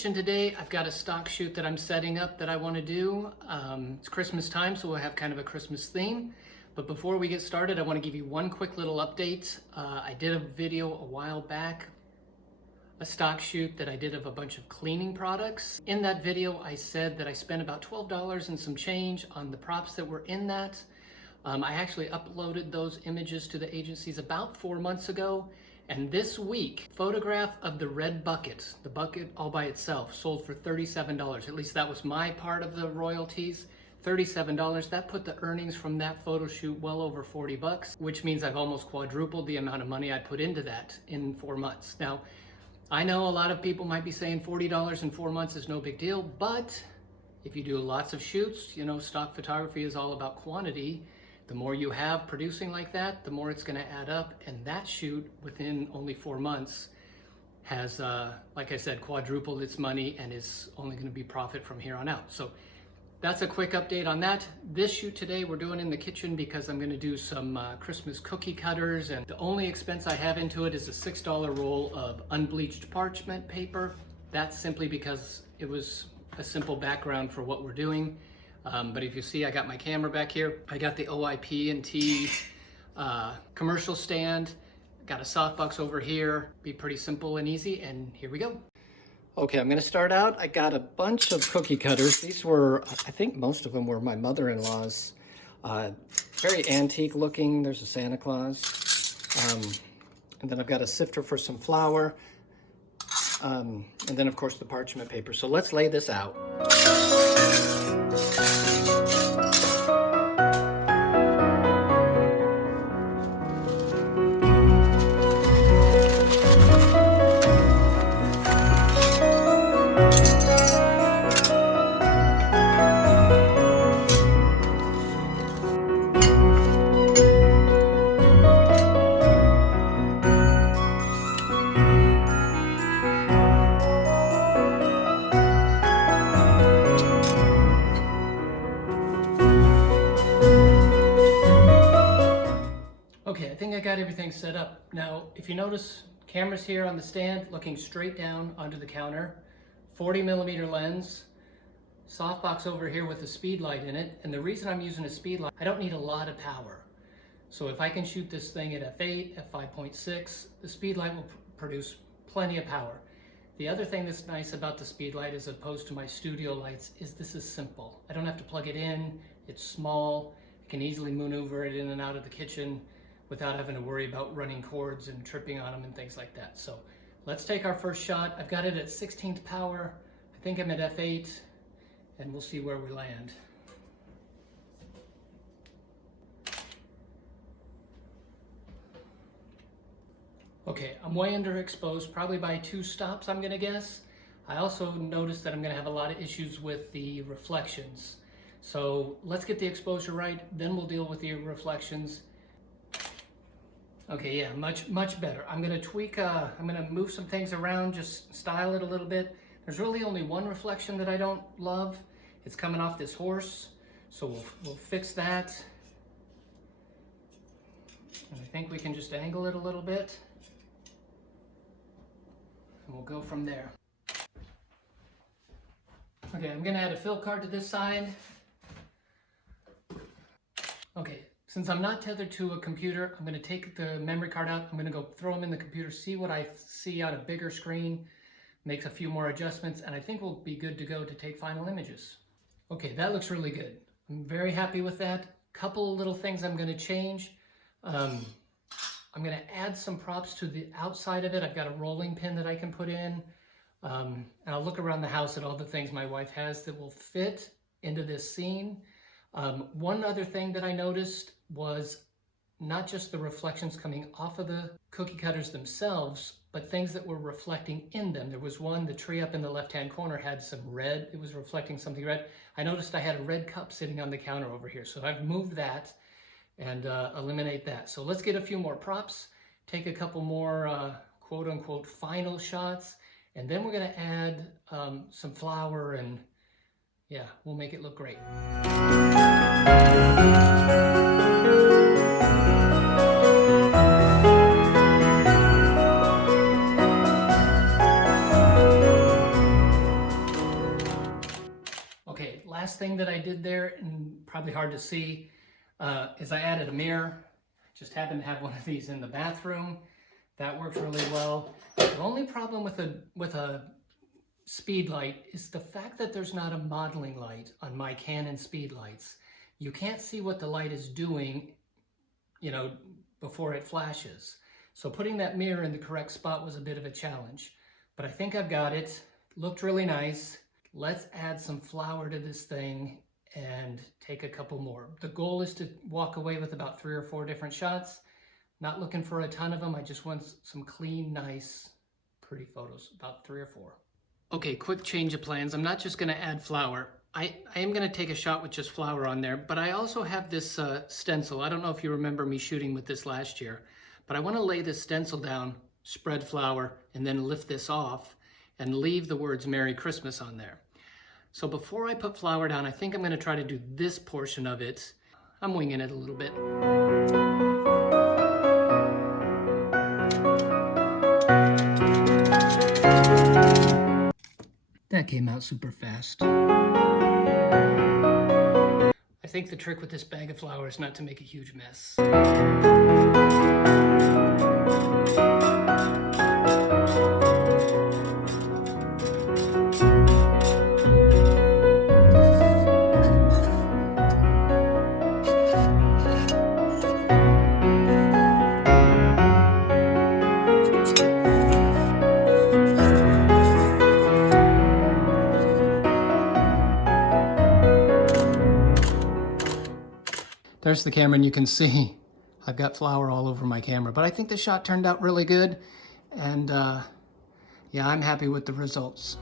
kitchen today. I've got a stock shoot that I'm setting up that I want to do. It's Christmas time, so we'll have kind of a Christmas theme. But before we get started, I want to give you one quick little update. I did a video a while back, a stock shoot that I did of a bunch of cleaning products. In that video, I said that I spent about $12 and some change on the props that were in that. I actually uploaded those images to the agencies about 4 months ago. And this week, photograph of the red bucket, the bucket all by itself, sold for $37. At least that was my part of the royalties. $37. That put the earnings from that photo shoot well over 40 bucks, which means I've almost quadrupled the amount of money I put into that in 4 months. Now, I know a lot of people might be saying $40 in 4 months is no big deal, but if you do lots of shoots, you know, stock photography is all about quantity. The more you have producing like that, the more it's going to add up. And that shoot within only 4 months has, like I said, quadrupled its money and is only going to be profit from here on out. So that's a quick update on that. This shoot today we're doing in the kitchen because I'm going to do some Christmas cookie cutters. And the only expense I have into it is a $6 roll of unbleached parchment paper. That's simply because it was a simple background for what we're doing. But if you see, I got my camera back here. I got the OIP&T commercial stand. Got a softbox over here. Be pretty simple and easy, and here we go. Okay, I'm gonna start out. I got a bunch of cookie cutters. These were, I think most of them were my mother-in-law's. Very antique looking. There's a Santa Claus. And then I've got a sifter for some flour. And then of course the parchment paper. So let's lay this out. Okay, I think I got everything set up. Now, if you notice, camera's here on the stand, looking straight down onto the counter, 40mm lens, softbox over here with a speed light in it. And the reason I'm using a speed light, I don't need a lot of power. So if I can shoot this thing at f8, at 5.6, the speed light will produce plenty of power. The other thing that's nice about the speed light as opposed to my studio lights is this is simple. I don't have to plug it in, it's small, I can easily maneuver it in and out of the kitchen without having to worry about running cords and tripping on them and things like that. So let's take our first shot. I've got it at 16th power. I think I'm at f8, and we'll see where we land. Okay, I'm way underexposed, probably by 2 stops, I'm gonna guess. I also noticed that I'm gonna have a lot of issues with the reflections. So let's get the exposure right, then we'll deal with the reflections. Okay, yeah, much better. I'm gonna tweak, I'm gonna move some things around, just style it a little bit. There's really only one reflection that I don't love. It's coming off this horse, so we'll fix that. And I think we can just angle it a little bit, and we'll go from there. Okay, I'm gonna add a fill card to this side. Okay. Since I'm not tethered to a computer, I'm going to take the memory card out. I'm going to go throw them in the computer, see what I see on a bigger screen, make a few more adjustments, and I think we'll be good to go to take final images. Okay, that looks really good. I'm very happy with that. Couple of little things I'm going to change. I'm going to add some props to the outside of it. I've got a rolling pin that I can put in. And I'll look around the house at all the things my wife has that will fit into this scene. One other thing that I noticed was not just the reflections coming off of the cookie cutters themselves, but things that were reflecting in them. There was one, the tree up in the left-hand corner had some red. It was reflecting something red. I noticed I had a red cup sitting on the counter over here. So I've moved that and eliminate that. So let's get a few more props, take a couple more quote-unquote final shots, and then we're gonna add some flour and yeah, we'll make it look great. Okay, last thing that I did there, and probably hard to see, is I added a mirror. Just happened to have one of these in the bathroom. That works really well. The only problem with a speed light is the fact that there's not a modeling light on my Canon speed lights. You can't see what the light is doing, you know, before it flashes. So putting that mirror in the correct spot was a bit of a challenge, but I think I've got it. Looked really nice. Let's add some flower to this thing and take a couple more. The goal is to walk away with about 3 or 4 different shots. Not looking for a ton of them. I just want some clean, nice, pretty photos, about 3 or 4. Okay, quick change of plans. I'm not just gonna add flower. I am gonna take a shot with just flower on there, but I also have this stencil. I don't know if you remember me shooting with this last year, but I wanna lay this stencil down, spread flower, and then lift this off and leave the words Merry Christmas on there. So before I put flower down, I think I'm gonna try to do this portion of it. I'm winging it a little bit. That came out super fast. I think the trick with this bag of flour is not to make a huge mess. There's the camera, and you can see I've got flour all over my camera, but I think the shot turned out really good, and yeah, I'm happy with the results.